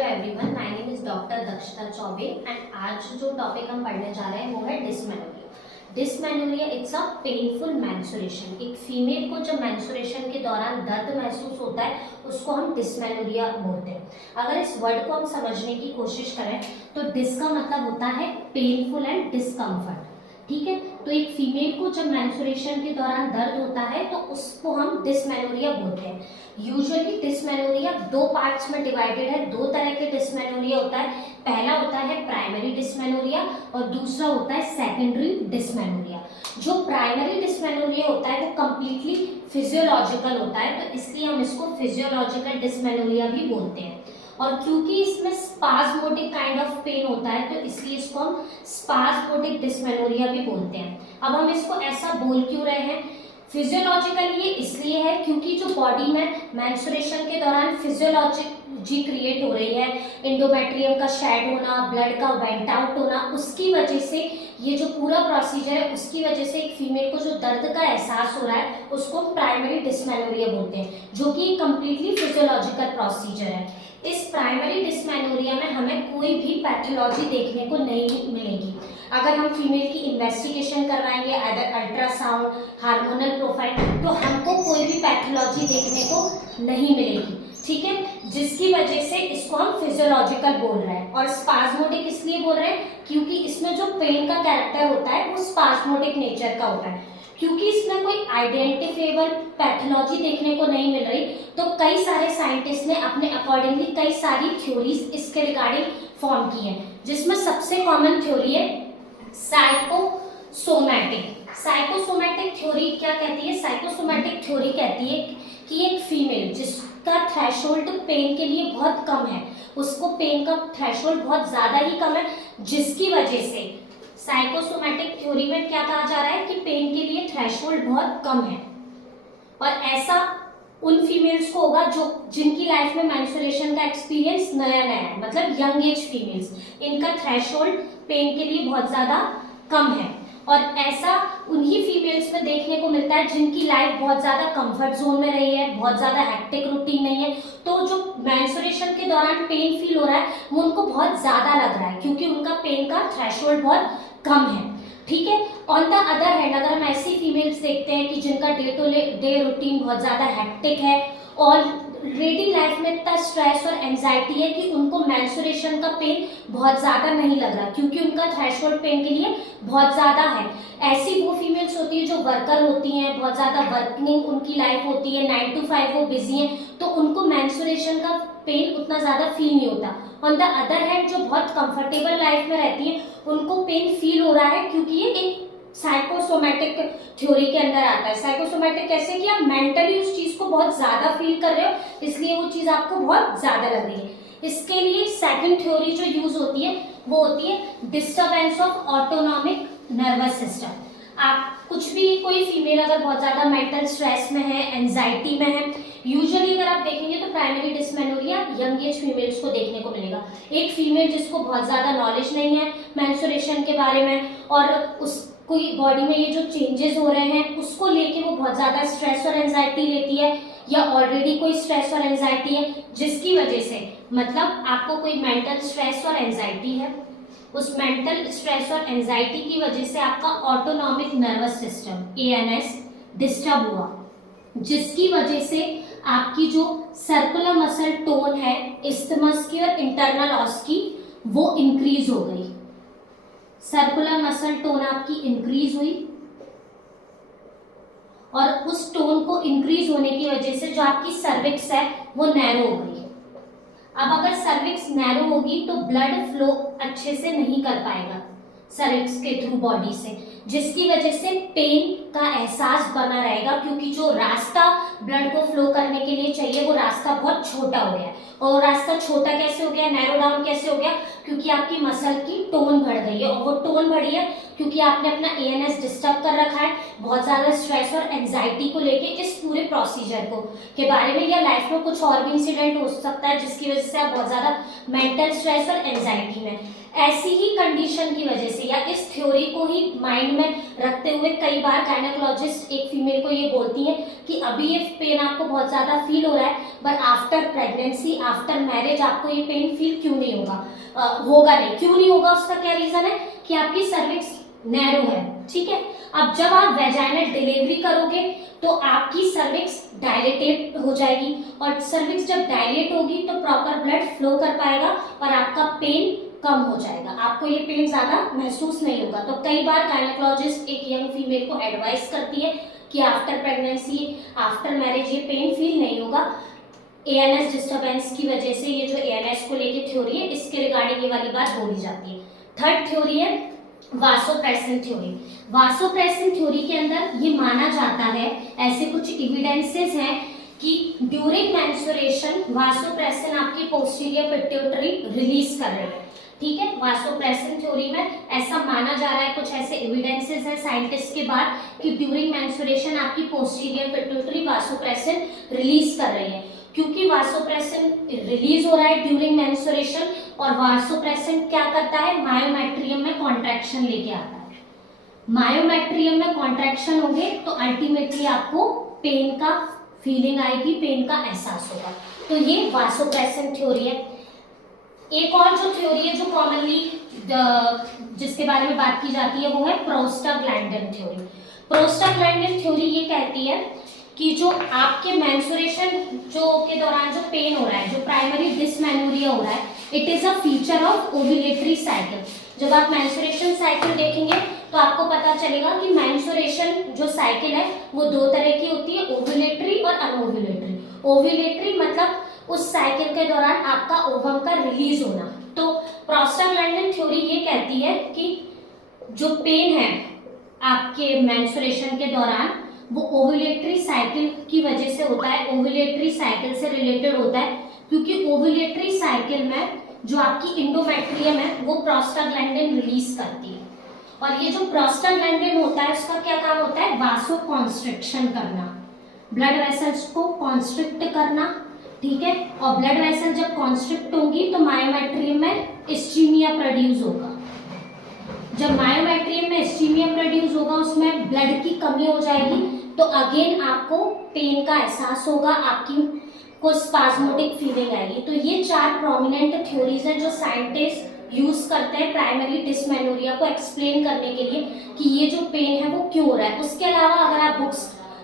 Hello everyone, my name is doctor दक्षता Choubey and आज जो टॉपिक हम पढ़ने जा रहे हैं वो है dysmenorrhoea. Dysmenorrhoea it's a painful menstruation. एक फीमेल को जब मेंस्ट्रुएशन के दौरान दर्द महसूस होता है उसको हम डिस्मेनोरिया बोलते हैं। अगर इस वर्ड को हम समझने की कोशिश करें तो डिस का मतलब होता है पेनफुल एंड डिस्कम्फर्ट। ठीक है, तो एक फीमेल को जब मेंस्ट्रुएशन के दौरान दर्द होता है तो उसको हम डिस्मेनोरिया बोलते हैं। यूजुअली डिस्मेनोरिया दो पार्ट्स में डिवाइडेड है। दो तरह के डिस्मेनोरिया होता है। पहला होता है प्राइमरी डिस्मेनोरिया और दूसरा होता है सेकेंडरी डिस्मेनोरिया। जो प्राइमरी डिस्मेनोरिया होता है वो कंप्लीटली फिजियोलॉजिकल होता है, तो इसलिए हम इसको फिजियोलॉजिकल डिस्मेनोरिया भी बोलते हैं। और क्योंकि इसमें स्पाज्मोटिक काइंड ऑफ पेन होता है तो इसलिए इसको हम स्पाज्मोटिक डिस्मेनोरिया भी बोलते हैं। अब हम इसको ऐसा बोल क्यों रहे हैं? फिजियोलॉजिकल ये इसलिए है क्योंकि जो बॉडी में मेंस्ट्रुएशन के दौरान फिजियोलॉजी क्रिएट हो रही है, एंडोमेट्रियम का शेड होना, ब्लड का वेंट आउट होना, उसकी वजह से ये जो पूरा प्रोसीजर है उसकी वजह से एक फीमेल को जो दर्द का एहसास हो रहा है उसको प्राइमरी डिस्मेनोरिया बोलते हैं, जो कि कंप्लीटली फिजियोलॉजिकल प्रोसीजर है। इस प्राइमरी डिस्मेनोरिया में हमें कोई भी पैथोलॉजी देखने को नहीं मिलेगी। अगर हम फीमेल की इन्वेस्टिगेशन करवाएंगे, अदर अल्ट्रासाउंड, हार्मोनल प्रोफाइल, तो हमको कोई भी पैथोलॉजी देखने को नहीं मिलेगी। ठीक है, जिसकी वजह से इसको हम फिजियोलॉजिकल बोल रहे हैं। और स्पाज्मोटिक इसलिए बोल रहे हैं क्योंकि इसमें जो पेन का कैरेक्टर होता है वो स्पाज्मोटिक नेचर का होता है। क्योंकि इसमें कोई आइडेंटिफाइबल पैथोलॉजी देखने को नहीं मिल रही तो कई सारे साइंटिस्ट ने अपने अकॉर्डिंगली कई सारी थ्योरीज इसके रिगार्डिंग फॉर्म की हैं, जिसमें सबसे कॉमन थ्योरी है साइकोसोमैटिक। साइकोसोमैटिक थ्योरी क्या कहती है? साइकोसोमैटिक थ्योरी कहती है कि एक फीमेल जिसका थ्रेशोल्ड पेन के लिए बहुत कम है, उसको पेन का थ्रेशोल्ड बहुत ज्यादा ही कम है, जिसकी वजह से साइकोसोमैटिक थ्योरी में क्या कहा जा रहा है कि पेन के लिए थ्रेशोल्ड बहुत कम है। और ऐसा उन फीमेल्स को होगा जो जिनकी लाइफ में मेंस्ट्रुएशन का एक्सपीरियंस नया नया है, मतलब यंग एज फीमेल्स, इनका थ्रेशोल्ड पेन के लिए बहुत ज्यादा कम है। और ऐसा उन्हीं फीमेल्स में देखने को मिलता है जिनकी लाइफ बहुत ज्यादा कंफर्ट जोन में रही है, बहुत ज्यादा हेक्टिक रूटीन नहीं है, तो जो मेंस्ट्रुएशन के दौरान पेन फील हो रहा है वो उनको बहुत ज्यादा लग रहा है क्योंकि उनका पेन का थ्रेशोल्ड बहुत कम है। ठीक है, ऑन द अदर हैंड अगर हम ऐसी फीमेल्स देखते हैं कि जिनका डे टू डे रूटीन बहुत ज्यादा हेक्टिक है और रेडी लाइफ में इतना स्ट्रेस और एंजाइटी है कि उनको मेंस्ट्रुएशन का पेन बहुत ज्यादा नहीं लग रहा क्योंकि उनका थ्रेशोल्ड पेन के लिए बहुत ज्यादा है। ऐसी वो फीमेल्स होती है जो वर्कर होती हैं, बहुत ज्यादा वर्किंग उनकी लाइफ होती है, 9 to 5 वो बिजी हैं, तो उनको मेंस्ट्रुएशन का पेन उतना ज्यादा फील नहीं होता। ऑन द अदर हैंड जो बहुत कंफर्टेबल लाइफ में रहती है उनको पेन फील हो रहा है क्योंकि ये एक साइकोसोमैटिक थ्योरी के अंदर आता है। साइकोसोमैटिक कैसे कि आप मेंटली उस चीज को बहुत ज्यादा फील कर रहे हो, इसलिए वो चीज आपको बहुत ज्यादा लग रही है। इसके लिए सेकंड थ्योरी जो यूज होती है वो होती है disturbance of autonomic nervous system. आप कुछ भी, कोई फीमेल अगर बहुत ज्यादा मेंटल स्ट्रेस में है, एंजाइटी में है, यूजुअली अगर आप देखेंगे तो primary dysmenorrhoea young age females को देखने को मिलेगा। एक फीमेल जिसको बहुत ज्यादा नॉलेज नहीं है मेंस्ट्रुएशन के बारे में और उस कोई बॉडी में ये जो चेंजेस हो रहे हैं उसको लेके वो बहुत ज्यादा स्ट्रेस और एंजाइटी लेती है, या ऑलरेडी कोई स्ट्रेस और एंजाइटी है जिसकी वजह से, मतलब आपको कोई मेंटल स्ट्रेस और एंजाइटी है, उस मेंटल स्ट्रेस और एंजाइटी की वजह से आपका autonomic nervous system ANS disturb हुआ, जिसकी वजह से आपकी जो सर्कुलर मसल टोन है इस्थमस की और इंटरनल ऑस की वो इंक्रीज हो गई। सर्कुलर मसल टोन आपकी इंक्रीज हुई और उस टोन को इंक्रीज होने की वजह से जो आपकी सर्विक्स है वो नैरो हो गई। अब अगर सर्विक्स नैरो होगी तो ब्लड फ्लो अच्छे से नहीं कर पाएगा सर्विक्स के थ्रू बॉडी से, जिसकी वजह से पेन का एहसास बना रहेगा क्योंकि जो रास्ता ब्लड को फ्लो करने के लिए चाहिए वो रास्ता बहुत छोटा हो गया है। और रास्ता छोटा कैसे हो गया, नैरो डाउन कैसे हो गया? क्योंकि आपकी मसल की टोन बढ़ गई है, और वो टोन बढ़ी है क्योंकि आपने अपना ANS डिस्टर्ब कर रखा है बहुत ज्यादा स्ट्रेस और एंजाइटी को लेके इस पूरे प्रोसीजर को के बारे में, या लाइफ में कुछ और भी इंसिडेंट हो सकता है जिसकी वजह से आप बहुत ज्यादा मेंटल स्ट्रेस और एंजाइटी में। ऐसी ही कंडीशन की वजह से या इस थ्योरी को ही माइंड में रखते हुए कई बार गायनेकोलॉजिस्ट एक फीमेल को ये बोलती हैं कि अभी ये पेन आपको बहुत ज्यादा फील हो रहा है, but after pregnancy, after marriage आपको ये पेन फील क्यों नहीं होगा, होगा नहीं। क्यों नहीं होगा, उसका क्या रीजन है कि आपकी सर्विक्स नैरो है, ठीक है। अब जब आप वेजाइनल डिलीवरी करोगे तो आपकी सर्विक्स डायलेटेड हो जाएगी, और सर्विक्स जब डायलेट होगी तो प्रॉपर ब्लड फ्लो कर पाएगा और आपका पेन कम हो जाएगा, आपको ये पेन ज्यादा महसूस नहीं होगा। तो कई बार गायनेकोलॉजिस्ट एक यंग फीमेल को एडवाइस करती है कि आफ्टर प्रेगनेंसी, आफ्टर मैरिज ये पेन फील नहीं होगा। एएनएस डिस्टर्बेंस की वजह से ये जो एएनएस को लेके थ्योरी है, इसके रिगार्डिंग ये वाली बात बोली जाती है। थर्ड थ्योरी है वासोप्रेसिन थ्योरी। वासोप्रेसिन थ्योरी के अंदर ये माना जाता है, ऐसे कुछ एविडेंसेस हैं कि ड्यूरिंग मेंस्ट्रुएशन वासोप्रेसिन आपकी पोस्टीरियर पिट्यूटरी रिलीज कर रहे हैं, ठीक है। वासोप्रेसिन थ्योरी में ऐसा माना जा रहा है, कुछ ऐसे एविडेंसेस हैं साइंटिस्ट के बाद कि ड्यूरिंग मेंस्ट्रुएशन आपकी पोस्टीरियर पिट्यूटरी वासोप्रेसिन रिलीज कर रही है, क्योंकि वासोप्रेसिन रिलीज हो रहा है ड्यूरिंग मेंस्ट्रुएशन, और वासोप्रेसिन क्या करता है, मायोमेट्रियम में कॉन्ट्रैक्शन लेके आता है। मायोमेट्रियम में कॉन्ट्रैक्शन होंगे तो अल्टीमेटली आपको पेन का फीलिंग आएगी, पेन का एहसास होगा। तो ये वासोप्रेसिन थ्योरी है। एक और जो थ्योरी है जो कॉमनली जिसके बारे में बात की जाती है वो है प्रोस्टाग्लैंडिन थ्योरी। प्रोस्टाग्लैंडिन थ्योरी ये कहती है कि जो आपके मेंस्ट्रुएशन जो के दौरान जो पेन हो रहा है, जो प्राइमरी डिस्मेनोरिया हो रहा है, it is a feature of ovulatory cycle. जब आप मेंस्ट्रुएशन साइकिल देखेंगे तो आपको पता चलेगा कि मेंस्ट्रुएशन जो साइकिल है वो दो तरह की होती है, ओव्यूलेटरी और अनओव्यूलेटरी। ओव्यूलेटरी मतलब उस साइकिल के दौरान आपका ओवम का रिलीज होना। तो प्रोस्टाग्लैंडिन थ्योरी ये कहती है कि जो पेन है आपके मेंस्ट्रुएशन के दौरान वो ओव्यूलेटरी साइकिल की वजह से होता है, ओव्यूलेटरी साइकिल से रिलेटेड होता है, क्योंकि ओव्यूलेटरी साइकिल में जो आपकी इंडोमेट्रियम है वो प्रोस्टाग्लैंडिन रिलीज करती है। और ये जो प्रोस्टाग्लैंडिन होता है उसका क्या काम होता है, वासो कॉन्स्ट्रिक्शन करना, ब्लड वेसल्स को कॉन्स्ट्रिक्ट करना, ठीक है। और ब्लड वेसल जब कॉन्स्ट्रिक्ट होगी तो मायोमेट्रियम में इस्चीमिया प्रोड्यूस होगा। जब मायोमेट्रियम में इस्चीमिया प्रोड्यूस होगा उसमें ब्लड की कमी हो जाएगी, तो अगेन आपको पेन का एहसास होगा, आपकी को स्पाज्मोटिक फीलिंग आएगी। तो ये चार प्रोमिनेंट थ्योरीज हैं जो साइंटिस्ट यूज करते हैं प्राइमरी डिस्मेनोरिया को एक्सप्लेन करने के लिए कि ये जो पेन है वो क्यों हो रहा है। उसके अलावा अगर आप बुक्स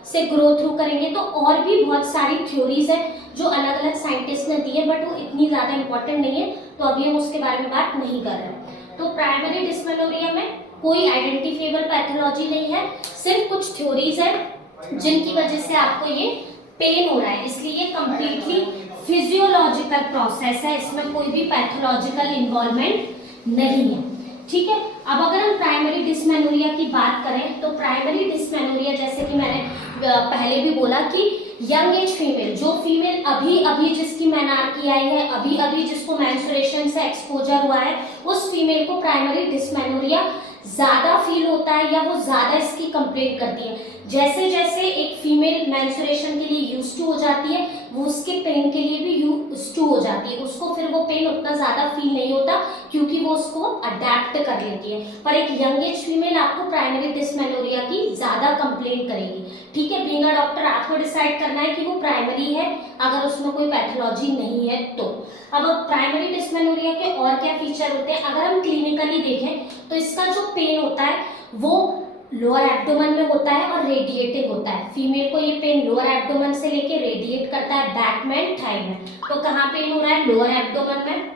से ग्रो थ्रू करेंगे तो और भी बहुत सारी थ्योरीज है जो अलग अलग साइंटिस्ट ने दी है, बट वो इतनी ज्यादा इंपॉर्टेंट नहीं है, तो अभी हम उसके बारे में बात नहीं कर रहे हैं। तो प्राइमरी डिस्मेनोरिया में कोई आइडेंटिफिएबल पैथोलॉजी नहीं है, सिर्फ कुछ थ्योरीज है जिनकी वजह से आपको ये पेन हो रहा है, इसलिए ये कंप्लीटली फिजियोलॉजिकल प्रोसेस है, इसमें कोई भी पैथोलॉजिकल इन्वॉल्वमेंट नहीं है, ठीक है। अब अगर हम प्राइमरी डिस्मेनोरिया की बात करें तो प्राइमरी डिस्मेनोरिया जैसे कि मैंने पहले भी बोला कि यंग एज फीमेल, जो फीमेल अभी अभी जिसकी मेनार्की आई है, अभी अभी जिसको मेंस्ट्रुएशन से एक्सपोजर हुआ है, उस फीमेल को प्राइमरी डिस्मेनोरिया ज्यादा फील होता है या वो ज्यादा इसकी कंप्लेंट करती है। जैसे जैसे एक फीमेल मेंस्ट्रुएशन के लिए यूज्ड टू हो जाती है वो उसके पेन के लिए भी यूज्ड टू हो जाती है, उसको फिर वो पेन उतना ज्यादा फील नहीं होता क्योंकि वो उसको अडेप्ट कर लेती है। पर एक यंग एज फीमेल आपको प्राइमरी डिस्मेनोरिया की ज्यादा कंप्लेंट करेगी, ठीक है। बीइंग अ डॉक्टर आपको डिसाइड करना है कि वो प्राइमरी है अगर उसमें कोई पैथोलॉजी नहीं है तो। अब प्राइमरी डिस्मेनोरिया के और क्या फीचर होते हैं, अगर हम क्लिनिकली देखें तो इसका जो पेन होता है वो लोअर एब्डोमेन में होता है और रेडिएटिंग होता है। फीमेल को ये पेन लोअर एब्डोमेन से लेके रेडिएट करता है बैक में, थाई में। तो कहाँ पेन हो रहा है, लोअर एब्डोमेन में।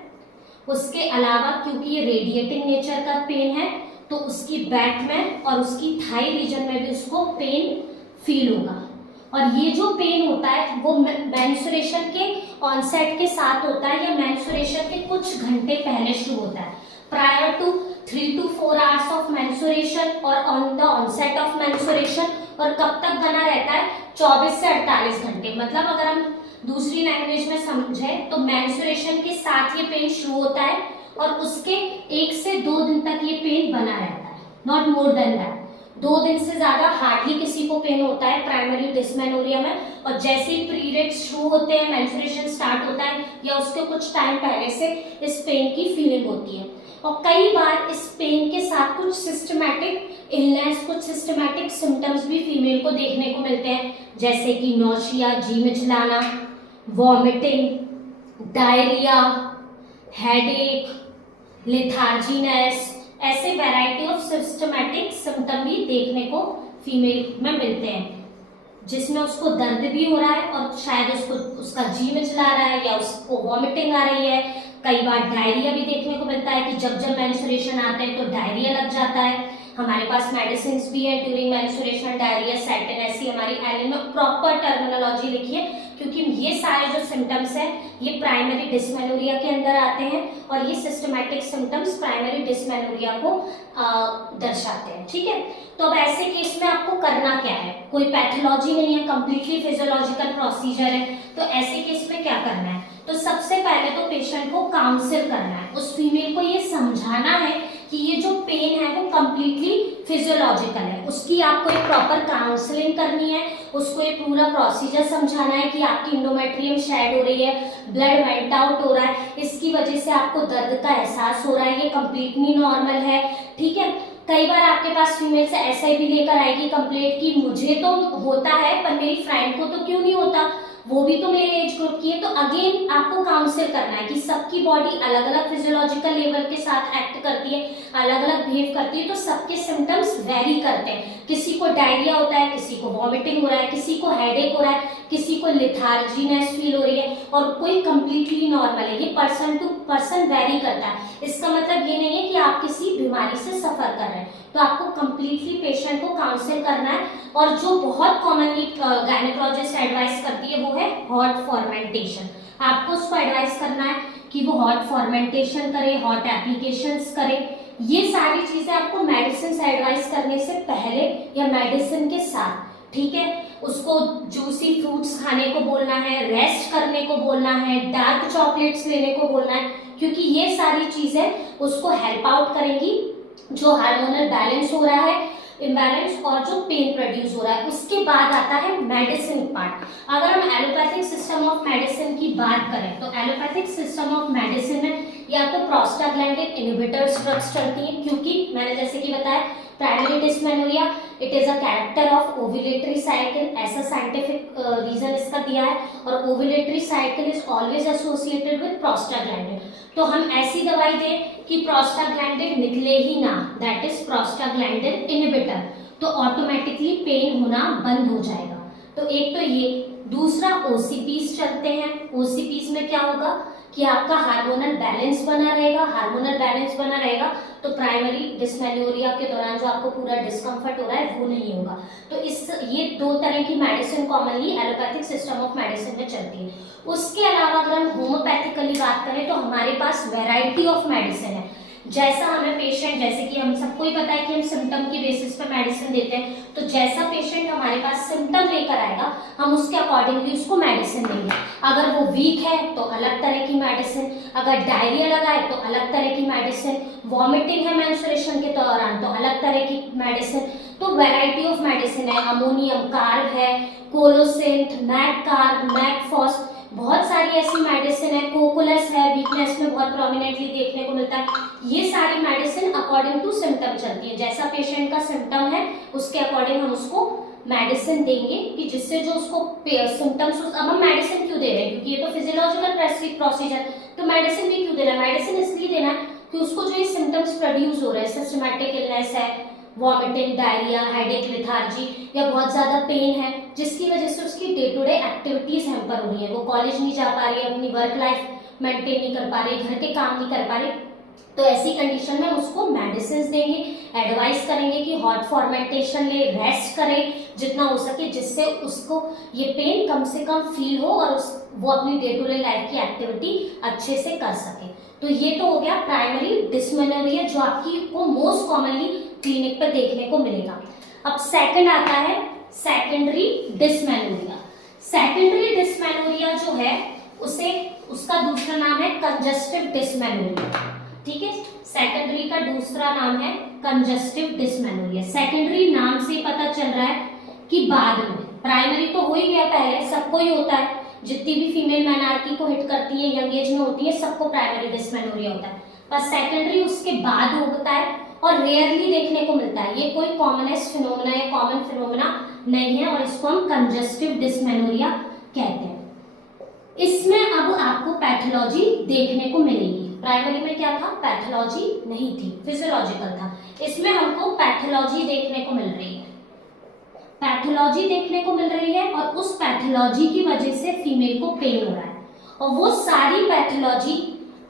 उसके अलावा क्योंकि ये रेडिएटिंग नेचर का पेन है तो उसकी बैक में और उसकी थाई रीजन में भी उसको पेन फील होगा। और ये जो पेन होता है वो मेंस्ट्रुएशन के ऑनसेट के साथ होता है या मेंस्ट्रुएशन के कुछ घंटे पहले शुरू होता है, prior to 3 to 4 hours of menstruation और on the onset of menstruation. और कब तक बना रहता है, 24 से 48 घंटे। मतलब अगर हम दूसरी लैंग्वेज में समझे तो मेंस्ट्रुएशन के साथ ये पेन शुरू होता है और उसके 1 से 2 दिन तक ये पेन बना रहता है, नॉट मोर देन दैट। 2 दिन से ज्यादा हार्डली किसी को पेन होता है प्राइमरी डिस्मेनोरिया में। और जैसे ही पीरियड्स शुरू होते हैं, मेंस्ट्रुएशन स्टार्ट होता है या उसके कुछ टाइम पहले से इस पेन की फीलिंग होती है। और कई बार इस पेन के साथ कुछ सिस्टमैटिक इलनेस, कुछ सिस्टमैटिक सिम्टम्स भी फीमेल को देखने को मिलते हैं, जैसे कि नौशिया, जी मिचलाना, वॉमिटिंग, डायरिया, हेडेक, लेथार्जीनेस, ऐसे वैरायटी ऑफ सिस्टमैटिक सिम्टम भी देखने को फीमेल में मिलते हैं, जिसमें उसको दर्द भी हो रहा है और शायद उसका जी मिचला रहा है या उसको वॉमिटिंग आ रही है। कई बार डायरिया भी देखने को मिलता है कि जब जब मेंस्ट्रुएशन आते हैं तो डायरिया लग जाता है। हमारे पास मेडिसिन भी है ड्यूरिंग मेंस्ट्रुएशन, डायरिया, सेटिन, ऐसी हमारी एलिन में प्रॉपर टर्मिनोलॉजी लिखी है, क्योंकि ये सारे जो सिम्टम्स हैं ये प्राइमरी डिस्मेनोरिया के अंदर आते हैं और ये सिस्टमैटिक सिम्टम्स प्राइमरी डिस्मेनोरिया को दर्शाते हैं। ठीक है, तो अब ऐसे केस में आपको करना क्या है, कोई पैथोलॉजी नहीं है, कंप्लीटली फिजियोलॉजिकल प्रोसीजर है, तो ऐसे केस में क्या करना है? तो सबसे पहले तो पेशेंट को काउंसिल करना है, उस फीमेल को ये समझाना है कि ये जो पेन है वो कंप्लीटली फिजियोलॉजिकल है, उसकी आपको एक प्रॉपर काउंसलिंग करनी है, उसको एक पूरा प्रोसीजर समझाना है कि आपकी इंडोमेट्रियम शेड हो रही है, ब्लड वेंट आउट हो रहा है, इसकी वजह से आपको दर्द का एहसास हो रहा है, ये कंप्लीटली नॉर्मल है। ठीक है, कई बार आपके पास फीमेल से ऐसा भी लेकर आएगी कंप्लेंट कि मुझे तो होता है पर मेरी फ्रेंड को तो क्यों नहीं होता, वो भी तो मेरे एज ग्रुप की है। तो अगेन आपको काउंसिल करना है कि सबकी बॉडी अलग अलग फिजियोलॉजिकल लेवल के साथ एक्ट करती है, अलग अलग बिहेव करती है, तो सबके सिम्टम्स वेरी करते हैं, किसी को डायरिया होता है, किसी को वॉमिटिंग हो रहा है, किसी को हेडेक हो रहा है, किसी को लेथार्जीनेस फील हो रही है और कोई कंप्लीटली नॉर्मल है। ये पर्सन टू पर्सन वेरी करता है, इसका मतलब ये नहीं है कि आप किसी बीमारी से सफर कर रहे हैं, तो आपको कंप्लीटली पेशेंट को काउंसिल करना है। और जो बहुत कॉमनली गायनेकोलॉजिस्ट एडवाइस करती है वो है हॉट फॉर्मेंटेशन। आपको उसको एडवाइस करना है कि वो हॉट फॉर्मेंटेशन करे, हॉट एप्लीकेशंस करे। ये सारी चीजें आपको मेडिसिन से एडवाइस करने से पहले या मेडिसिन के साथ, ठीक है, उसको जूसी फ्रूट्स खाने को बोलना है, रेस्ट करने को बोलना है, डार्क चॉकलेट्स लेने को बोलना है, क्योंकि ये सारी चीजें उसको हेल्प आउट करेंगी जो हार्मोनल बैलेंस हो रहा है, इम्बैलेंस और जो पेन प्रोड्यूस हो रहा है। उसके बाद आता है मेडिसिन पार्ट। अगर हम एलोपैथिक सिस्टम ऑफ मेडिसिन की बात करें तो एलोपैथिक सिस्टम ऑफ मेडिसिन में या तो प्रोस्टाग्लैंडिन इनहिबिटर्स ड्रग्स चलती हैं, क्योंकि मैंने जैसे कि बताया primary dysmenorrhoea it is a character of ovulatory cycle, ऐसा साइंटिफिक रीजन इसका दिया है, और ovulatory cycle is always associated with prostaglandin. तो हम ऐसी दवाई दें कि प्रोस्टाग्लैंडिन निकले ही ना, दैट इज प्रोस्टाग्लैंडिन इनहिबिटर, तो ऑटोमेटिकली पेन होना बंद हो जाएगा। तो एक तो ये, दूसरा ओसीपीज चलते हैं। ओसीपीज में क्या होगा कि आपका हार्मोनल बैलेंस बना रहेगा, हार्मोनल बैलेंस बना रहेगा तो प्राइमरी डिस्मेनोरिया के दौरान जो आपको पूरा डिस्कम्फर्ट हो रहा है वो नहीं होगा। तो ये दो तरह की medicine commonly allopathic system of medicine में चलती है। उसके अलावा अगर हम होम्योपैथिकली बात करें तो हमारे पास वैरायटी ऑफ मेडिसिन है। जैसा हमें पेशेंट, जैसे कि हम सबको ही पता है कि हम सिम्टम की बेसिस पे मेडिसिन देते हैं, तो जैसा पेशेंट हमारे पास सिम्टम लेकर आएगा हम उसके अकॉर्डिंगली उसको मेडिसिन देंगे। अगर वो वीक है तो अलग तरह की मेडिसिन, अगर डायरिया लगा है तो अलग तरह की मेडिसिन, वॉमिटिंग है मेंस्ट्रुएशन के दौरान तो अलग तरह की मेडिसिन। तो वैरायटी ऑफ मेडिसिन है, अमोनियम कार्ब है, कोलोसिंथ, मैक कार्ब, मैकफॉस, बहुत सारी ऐसी मेडिसिन है, कोकुलस है, वीकनेस में बहुत प्रोमिनेंटली देखने को मिलता है। ये सारी मेडिसिन अकॉर्डिंग टू सिम्टम चलती है, जैसा पेशेंट का सिम्टम है उसके अकॉर्डिंग हम उसको मेडिसिन देंगे कि जिससे जो उसको सिम्टम्स। अब हम मेडिसिन क्यों दे रहे हैं, क्योंकि ये तो फिजियोलॉजिकल प्रोसीजर, तो मेडिसिन भी क्यों देना है? मेडिसिन इसलिए देना है कि उसको जो ये सिम्टम्स प्रोड्यूस हो रहे हैं, सिस्टमैटिक इलनेस है, वॉमिटिंग, डायरिया, हेडेक, लेथार्जी या बहुत ज़्यादा पेन है, जिसकी वजह से उसकी day to day activities hamper हो रही है, वो कॉलेज नहीं जा पा रही है, अपनी वर्क लाइफ मेंटेन नहीं कर पा रही, घर के काम नहीं कर पा रही, तो ऐसी कंडीशन में हम उसको मेडिसिन देंगे, एडवाइस करेंगे कि हॉट फॉर्मेंटेशन ले, रेस्ट करे जितना हो सके, जिससे उसको ये पेन कम से कम फील हो और वो अपनी डे टू डे लाइफ की एक्टिविटी अच्छे से कर सके। तो ये तो हो गया प्राइमरी डिस्मेनोरिया जो आपकी को मोस्ट कॉमनली क्लिनिक पर देखने को मिलेगा। अब सेकंड आता है सेकेंडरी डिस्मेनोरिया। सेकेंडरी डिस्मेनोरिया जो है उसका दूसरा नाम है कंजस्टिव डिस्मेनोरिया। ठीक है, सेकेंडरी का दूसरा नाम है कंजस्टिव डिस्मेनोरिया। सेकेंडरी नाम से पता चल रहा है कि बाद में, प्राइमरी तो हो ही गया, पहले सबको ही होता है, जितनी भी फीमेल मेनार्की को हिट करती है, यंग एज में होती है, सबको प्राइमरी डिस्मेनोरिया होता है। और सेकेंडरी उसके बाद होता है और रेयरली देखने को मिलता है। ये कोई कॉमनेस्ट फिनोमेना या कॉमन फिनोमेना नहीं है और इसको हम कंजेस्टिव डिस्मेनोरिया कहते हैं। इसमें अब आपको पैथोलॉजी देखने को मिलेगी। प्राइमरी में क्या था, पैथोलॉजी नहीं थी, फिजियोलॉजिकल था। इसमें हमको पैथोलॉजी देखने को मिल रही है, पैथोलॉजी देखने को मिल रही है और उस पैथोलॉजी की वजह से फीमेल को पेन हो रहा है और वो सारी पैथोलॉजी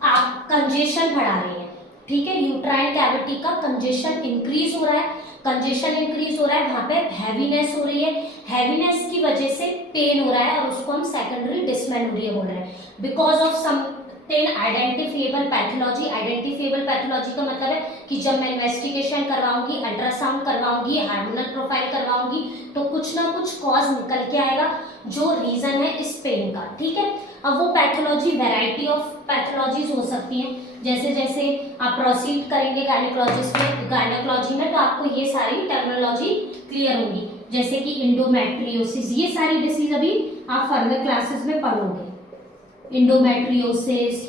आप कंजेशन बढ़ा रही है। ठीक है, यूट्राइन कैविटी का कंजेशन इंक्रीज हो रहा है, कंजेशन इंक्रीज हो रहा है, वहां पे हैवीनेस हो रही है, हैवीनेस की वजह से पेन हो रहा है और उसको हम सेकेंडरी डिस्मेनोरिया बोल रहे हैं। Because of something identifiable pathology. Identifiable pathology का मतलब है कि जब मैं इन्वेस्टिगेशन करवाऊंगी, अल्ट्रासाउंड करवाऊंगी, हार्मोनल प्रोफाइल करवाऊंगी तो कुछ ना कुछ कॉज निकल के आएगा जो रीजन है इस पेन का। ठीक है, अब वो पैथोलॉजी वैरायटी ऑफ पैथोलॉजीज हो सकती हैं। जैसे जैसे आप प्रोसीड करेंगे गायनेकोलॉजी में तो आपको ये सारी टर्मिनोलॉजी क्लियर होगी, जैसे कि इंडोमेट्रियोसिस, ये सारी डिसीज अभी आप फर्दर क्लासेस में पढ़ोगे। इंडोमेट्रियोसिस,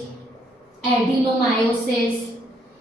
एडिनोमायोसिस,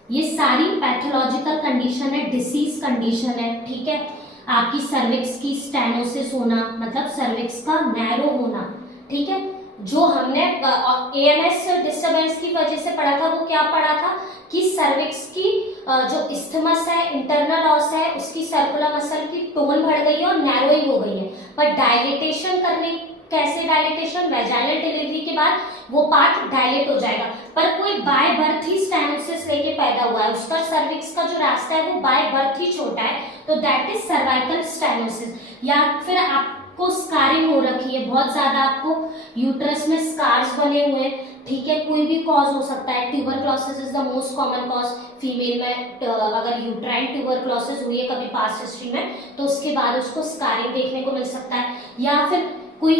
ये सारी पैथोलॉजिकल कंडीशन है, डिसीज कंडीशन है। ठीक है, आपकी सर्विक्स की स्टेनोसिस होना मतलब सर्विक्स का नैरो होना। ठीक है, जो हमने एएनएस डिस्टर्बेंस की वजह से पढ़ा था वो क्या पढ़ा था कि सर्विक्स की जो इस्थमस है, इंटरनल ऑस है, उसकी सर्कुलर मसल की टोन बढ़ गई है और नैरोइंग हो गई है। पर डायलेटेशन करने, कैसे डायलेटेशन, वेजाइनल डिलीवरी के बाद वो पार्ट डायलेट हो जाएगा। पर कोई बाय बर्थ ही स्टेनोसिस लेके पैदा हुआ है, उसका सर्विक्स का जो रास्ता है वो बाय बर्थ ही छोटा है, तो दैट इज सर्वाइकल स्टेनोसिस। या फिर आपको स्कारिंग हो रखी है बहुत ज्यादा, आपको यूट्रस में स्कार्स बने हुए हैं। ठीक है, कोई भी कॉज हो सकता है। Tuberculosis is the most common cause female में। अगर यूट्राइन ट्यूबरक्लोसिस हुई है कभी पास्ट हिस्ट्री में तो उसके बाद उसको स्कारिंग देखने को मिल सकता है। या फिर कोई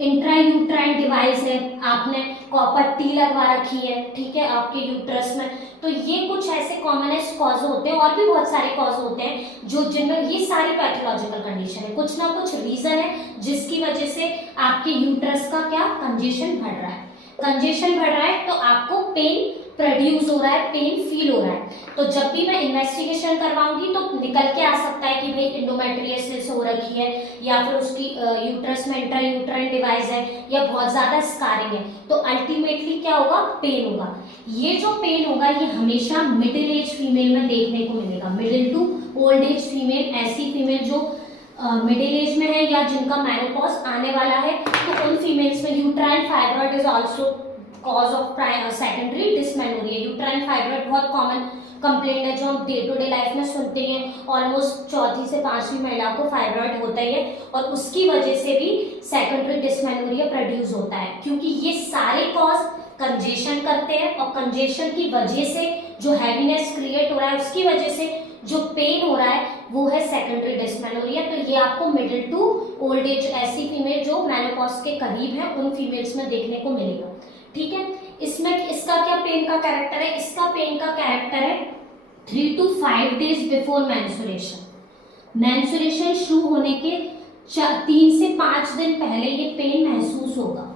इंट्रा यूट्राइन डिवाइस है, आपने पट्टी लगवा रखी है, ठीक है, आपके यूट्रस में, तो ये कुछ ऐसे कॉमनेस्ट कॉज होते हैं। और भी बहुत सारे कॉज होते हैं जो जिनमें ये सारी पैथोलॉजिकल कंडीशन है, कुछ ना कुछ रीजन है जिसकी वजह से आपके यूट्रस का क्या कंजेशन बढ़ रहा है। कंजेशन बढ़ रहा है तो आपको पेन प्रोड्यूस हो रहा है, पेन फील हो रहा है। तो जब भी मैं इन्वेस्टिगेशन करवाऊंगी तो निकल के आ सकता है कि भाई इंडोमेट्रियोसिस हो रखी है या फिर उसकी यूट्रस में इंट्रा यूट्राइन डिवाइस है या बहुत ज्यादा स्कारिंग है। तो अल्टीमेटली क्या होगा, पेन होगा। ये जो पेन होगा ये हमेशा मिडिल एज फीमेल में देखने को मिलेगा। Middle to old age female, ऐसी फीमेल जो मिडिल एज में है या जिनका मेनोपॉज आने वाला है, तो उन फीमेल्स में uterine fibroid is also cause of secondary dysmenorrhoea. Uterine fibroid बहुत कॉमन कंप्लेंट है जो हम डे टू डे लाइफ में सुनते हैं। ऑलमोस्ट चौथी से पांचवी महिलाओं को फाइब्रॉइड होता ही है और उसकी वजह से भी सेकेंडरी डिस्मेनोरिया प्रोड्यूस होता है, क्योंकि ये सारे कॉज कंजेशन करते हैं और कंजेशन की वजह से जो हैवीनेस क्रिएट हो रहा है उसकी वजह से जो पेन हो रहा है वो है सेकेंडरी डिस्मेनोरिया। तो ये आपको मिडिल टू ओल्ड एज ऐसी फीमेल जो मेनोपॉज के करीब है उन फीमेल्स में देखने को मिलेगा। ठीक है, इसमें इसका क्या पेन का कैरेक्टर है, इसका पेन का कैरेक्टर है 3 to 5 days before menstruation. Menstruation शुरू होने के 3 से 5 दिन पहले ये पेन महसूस होगा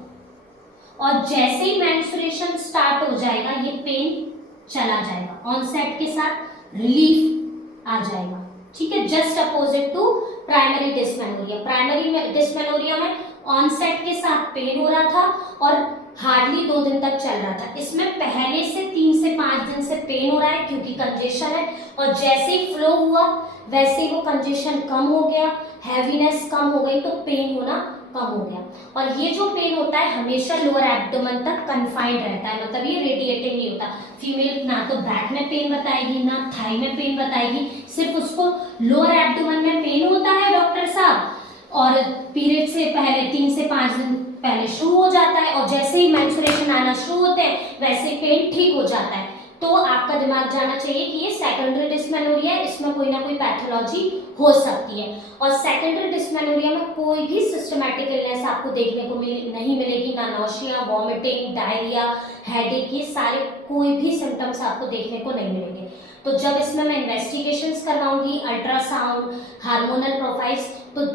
और जैसे ही मेंस्ट्रुएशन स्टार्ट हो जाएगा ये पेन चला जाएगा, ऑनसेट के साथ रिलीफ आ जाएगा। ठीक है, just opposite to primary dysmenorrhoea. Primary dysmenorrhoea में ऑनसेट के साथ पेन हो रहा था और हार्डली 2 दिन तक चल रहा था। इसमें पहले से 3 से 5 दिन से पेन हो रहा है क्योंकि कंजेशन है और जैसे ही फ्लो हुआ वैसे ही वो कंजेशन कम हो गया, हैवीनेस कम हो गई तो पेन होना कम हो गया। और ये जो पेन होता है हमेशा लोअर एब्डोमेन तक कन्फाइंड रहता है, मतलब ये रेडिएटिंग नहीं होता। फीमेल ना तो बैक में पेन बताएगी ना थाई में पेन बताएगी, सिर्फ उसको लोअर एब्डोमेन में पेन होता है डॉक्टर साहब, और पीरियड से पहले 3 से 5 दिन पहले शुरू हो जाता है और जैसे ही मेंस्ट्रुएशन आना शुरू होते हैं वैसे पेन ठीक हो जाता है। तो आपका दिमाग जाना चाहिए कि ये सेकेंडरी डिस्मेनोरिया है, इसमें कोई ना कोई पैथोलॉजी हो सकती है। और सेकेंडरी डिस्मेनोरिया में कोई भी सिस्टमैटिक इलनेस आपको देखने को नहीं मिलेगी, ना नौशिया, वॉमिटिंग, डायरिया, हेडेक, ये सारे कोई भी सिम्टम्स आपको देखने को नहीं मिलेंगे। तो जब इसमें मैं इन्वेस्टिगेशंस करवाऊंगी, अल्ट्रासाउंड, हार्मोनल प्रोफाइल्स, तो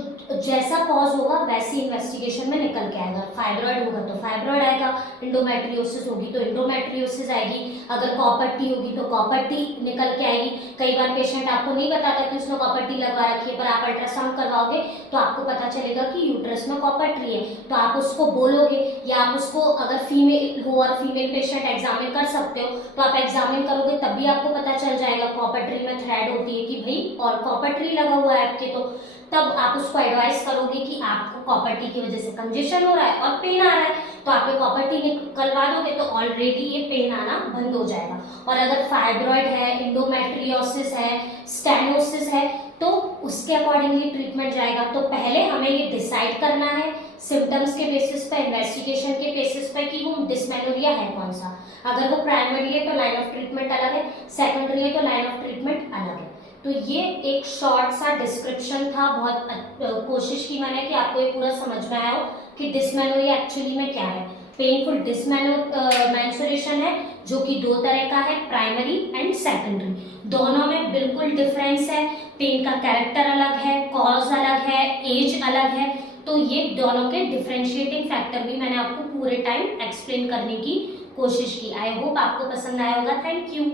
जैसा कॉज होगा वैसी इन्वेस्टिगेशन में निकल के आएगा। फाइब्रॉइड होगा तो फाइब्रॉइड आएगा, इंडोमेट्रियोसिस होगी तो इंडोमेट्रियोसिस आएगी, अगर कॉपर टी होगी तो कॉपर टी निकल के आएगी। कई बार पेशेंट आपको नहीं बताता कि उसने कॉपर टी लगवा रखी है, पर आप अल्ट्रासाउंड करवाओगे तो आपको पता चलेगा कि यूट्रस में कॉपर टी है, तो आप उसको बोलोगे, या आप उसको अगर फीमेल हो और फीमेल पेशेंट एग्जामिन कर सकते हो तो आप एग्जामिन करोगे तब भी आपको पता चल जाएगा कॉपर ट्री में थ्रेड होती है कि भाई और कॉपर ट्री लगा हुआ है आपके, तो तब आप उसको एडवाइस करोगे कि आपको कॉपर टी की वजह से कंजेशन हो रहा है और पेन आ रहा है, तो आप ये कॉपर टी निकलवा दोगे तो ऑलरेडी ये पेन आना बंद हो जाएगा। और अगर फाइब्रॉइड है, इंडोमेट्रियोसिस है, स्टेनोसिस है, तो उसके अकॉर्डिंगली ट्रीटमेंट जाएगा। तो पहले हमें ये डिसाइड करना है सिम्टम्स के बेसिस पे, इन्वेस्टिगेशन के बेसिस पे कि वो डिस्मेनोरिया है कौन सा। अगर वो प्राइमरी है तो लाइन ऑफ ट्रीटमेंट अलग है, सेकेंडरी है तो लाइन ऑफ ट्रीटमेंट अलग है। तो ये एक शॉर्ट सा डिस्क्रिप्शन था, बहुत कोशिश की मैंने कि आपको ये पूरा समझ में आया हो कि डिस्मेनोरिया एक्चुअली में क्या है। पेनफुल डिस्मेंसुरेशन है जो कि दो तरह का है, प्राइमरी एंड सेकेंडरी, दोनों में बिल्कुल डिफरेंस है। पेन का कैरेक्टर अलग है, कॉज अलग है, एज अलग है, तो ये दोनों के डिफरेंशिएटिंग फैक्टर भी मैंने आपको पूरे टाइम एक्सप्लेन करने की कोशिश की। आई होप आपको पसंद आया होगा। Thank you.